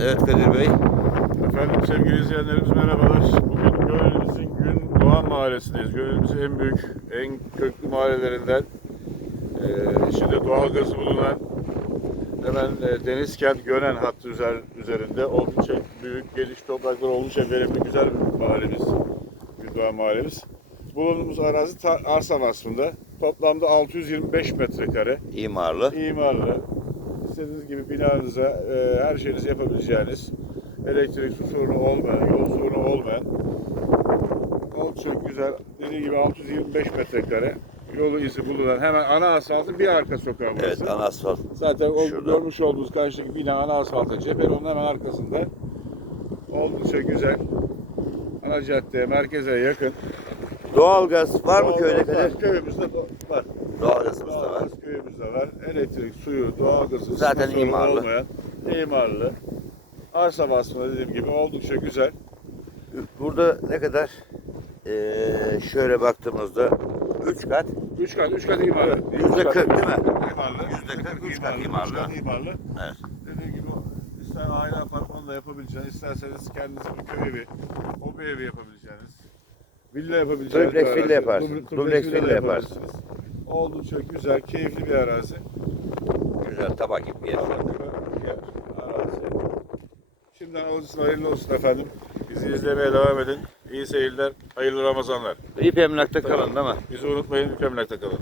Evet Kadir Bey. Efendim sevgili izleyenlerimiz merhabalar. Bugün Gönlümüzün Gün Doğan Mahallesi'ndeyiz. Gönlümüzün en büyük, en köklü mahallelerinden. Ee, içinde doğalgazı bulunan hemen e, Denizkent Gönen hattı üzer, üzerinde oldukça büyük, geniş topraklar oldukça verimli, güzel bir mahallemiz. Gün Doğan Mahallemiz. Bulunduğumuz arazi ta- arsa vasfında. Toplamda 625 metrekare. İmarlı. İmarlı. İstediğiniz gibi binanıza e, her şeyinizi yapabileceğiniz elektrik su sorunu olmayan, yol sorunu olmayan oldukça güzel dediğim gibi 625 metrekare yolu izi bulunan hemen ana asfaltın bir arka sokağı burası. Evet ana asfalt. Zaten o Şurada. görmüş olduğunuz karşıdaki bina ana asfalta cephe onun hemen arkasında oldukça güzel ana caddeye, merkeze yakın. Doğalgaz var mı Doğal- köyde var, Kadir? Köyümüzde var. Doğalgazımız da var. Doğalgaz köyümüzde var. Elektrik, suyu, doğalgazı, Zaten sorunu imarlı. olmayan, imarlı. Arsa vasfında dediğim gibi oldukça güzel. Burada ne kadar? Ee, şöyle baktığımızda 3 kat. Üç kat, üç kat imarlı. Yüzde Üç kat kırk değil mi? İmarlı. Yüzde kırk, üç kat Üç imarlı. kat imarlı. Evet. Dediğim gibi ister aile apartmanla yapabileceğiniz, isterseniz kendiniz bir köy evi, hobi evi yapabileceğiniz, villa yapabileceğiniz bir villa yaparsın. Dubleks villa yapabilirsiniz. Oldukça güzel, keyifli bir arazi. Güzel tabak gibi bir yer. Tamam, bir yer, arazi. Şimdiden alıcısına hayırlı olsun efendim. Bizi izlemeye devam edin. İyi seyirler, hayırlı Ramazanlar. İyi emlakta kalın değil mi? Bizi unutmayın, mükemmel kalın.